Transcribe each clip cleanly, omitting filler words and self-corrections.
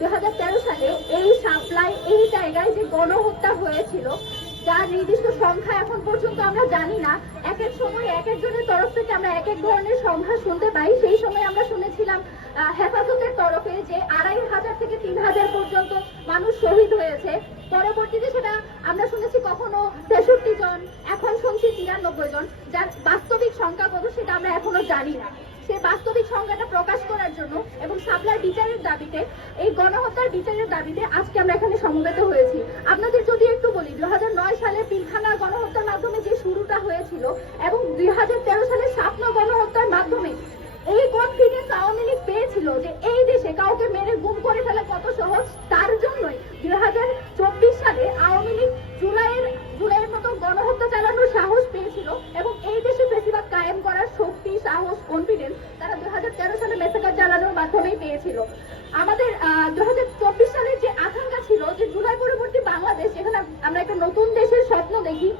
2013 সালে এই সাপ্লাই এই জায়গায় যে গণহত্যা হয়েছিল, যার নির্দিষ্ট সংখ্যা এখন পর্যন্ত আমরা জানি না। এক এক সময় এক একজনের তরফ থেকে আমরা এক এক ধরনের সংখ্যা শুনতে পাই। সেই সময় আমরা শুনেছিলাম হেফাজতের তরফে যে 2500 থেকে 3000 পর্যন্ত মানুষ শহীদ হয়েছে। পরবর্তীতে সেটা আমরা শুনেছি কখনো 63 জন, এখন শুনছি 93 জন। যার বাস্তবিক সংখ্যা কত সেটা আমরা এখনো জানি না। সে বাস্তবিক সংখ্যাটা প্রকাশ করার জন্য এবং শাপলার বিচারের দাবিতে, এই গণহত্যার বিচারের দাবিতে আজকে আমরা এখানে সমবেত হয়েছি। আপনাদের যদি একটু বলি, 2009 সালে পিলখানা গণহত্যার মাধ্যমে যে শুরুটা হয়েছিল এবং 2013 সালে স্বপ্ন গণহত্যার মাধ্যমে এই কনফিডেন্স আওয়ামী লীগ পেয়েছিল যে এই দেশে কাউকে মেরে গুম করে ফেলা কত সহজ। তার জন্যই 2024 সালে আওয়ামী লীগ জুলাইয়ের মতো গণহত্যা চালানোর সাহস পেয়েছিল এবং এই দেশে ফেসিবাদ কায়েম করার শক্তি, সাহস, কনফিডেন্স তারা 2013 সালে মেসাকার চালানোর মাধ্যমেই পেয়েছিল। আমাদের 2024 সালের যে আকাঙ্ক্ষা ছিল যে জুলাই পরবর্তী বাংলাদেশ, যেখানে আমরা একটা নতুন দেশের স্বপ্ন দেখি,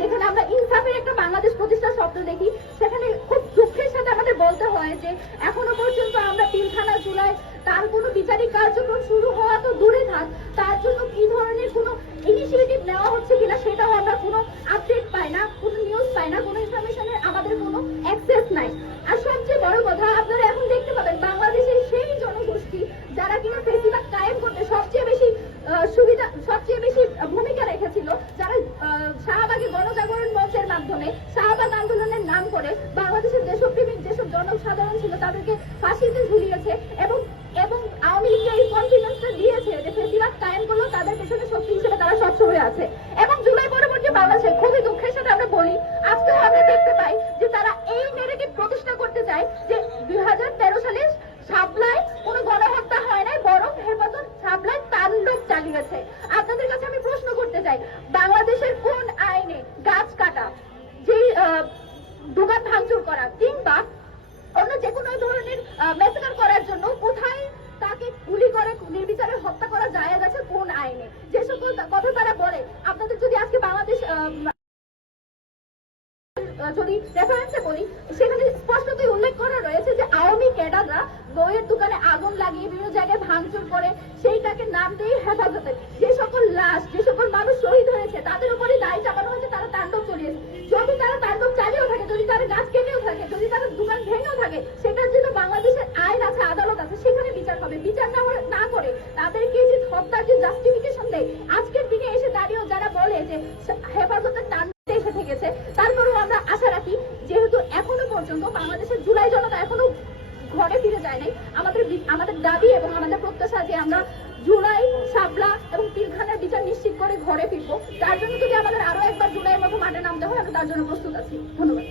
যেখানে আমরা ইনসাফের একটা বাংলাদেশ প্রতিষ্ঠার স্বপ্ন দেখি, সেখানে খুব দুঃখের সাথে আমাদের বলতে হয় যে এখনো পর্যন্ত আমরা পিলখানা জুলাই তার কোনো বিচারিক কার্যক্রম শুরু হওয়া তো দূরে থাক, তার জন্য কি ধরনের কোনো ইনিশিয়েটিভ নেওয়া হচ্ছে কিনা সেটাও আমরা কোনো আপডেট পাই না, কোনো নিউজ পাই না, কোনো ইনফরমেশনের আমাদের কোনো অ্যাক্সেস নাই। আর সবচেয়ে বড় কথা, আপনারা এখন দেখতে পাবেন বাংলাদেশের সেই জনগোষ্ঠী যারা কিনা ফেসিবাদ কায়েম করতে সবচেয়ে বেশি ভূমিকা রেখেছিল, যারা শাহবাগে গণজাগরণ মঞ্চের মাধ্যমে শাহবাগ আন্দোলনের নাম করে বাংলাদেশের দেশপ্রেমিক যেসব জনসাধারণ ছিল তাদেরকে ফাঁসিতে ঝুলিয়েছে এবং আওয়ামী লীগকে এই কনফিডেন্সটা দিয়েছে যে ফেসিবাদ কায়েম করলেও তাদের পেছনে শক্তি হিসেবে তারা সবসময় আছে। এবং জুলাই পরবর্তী বাংলাদেশে খুবই দুঃখের সাথে আমরা বলি, আজকেও আমরা দেখতে পাই যে তারা এই নেগেটিভ প্রতিষ্ঠা করতে চায় যে 2013 সালে শাপলায় কোনো গণহত্যা হয় নাই, বরং হেফাজত শাপলায় তাণ্ডব চালিয়েছে। আপনাদের কাছে আমি প্রশ্ন করতে চাই, বাংলাদেশের কোন আইনে গাছ কাটা, যেই দোকান ভাঙচুর করা কিংবা অন্য যে কোনো ধরনের মেসাকার করার জন্য কোথায় তাকে গুলি করে নির্বিচারে হত্যা করা যায় আছে কোন আইনে? যে সকল কথা তারা বলে, আপনাদের যদি আজকে বাংলাদেশ যদি রেফারেন্সে বলি, সেখানে স্পষ্টতই উল্লেখ করা রয়েছে যে আওয়ামী ক্যাডাররা বইয়ের দোকানে আগুন লাগিয়ে বিভিন্ন জায়গায় ভাঙচুর করে সেইটাকে নাম দিয়ে হেফাজতে যে সকল লাশ, যে সকল মানুষ শহীদ হয়েছে তাদের উপরে দায় চাপানো হয়েছে তারা তাণ্ডব চালিয়েছে। যদি তারা তাণ্ডব চালিয়েও থাকে, যদি তারা গাছ কেটেও থাকে, যদি তারা দোকান ভেঙেও থাকে, সেটার জন্য বাংলাদেশের আইন আছে, আদালত আছে, সেখানে বিচার হবে। বিচার না করে তাদেরকে যে হত্যার যে জাস্টিফিকেশন দেয়, আজকের দিনে এসে দাঁড়িয়েও যারা বলে যে হেফাজতের তাণ্ডব এসে থেকেছে, তারপরেও আমরা আশা রাখি, যেহেতু এখনো পর্যন্ত বাংলাদেশের জুলাই জনতা এখনো ঘরে ফিরে যায় নাই, আমাদের দাবি এবং আমাদের প্রত্যাশা যে আমরা জুলাই, শাপলা এবং পিলখানার বিচার নিশ্চিত করে ঘরে ফিরবো। তার জন্য যদি আমাদের আরো একবার জুলাইয়ের মতো মাঠে নামতে হয়, আমরা তার জন্য প্রস্তুত আছি। ধন্যবাদ।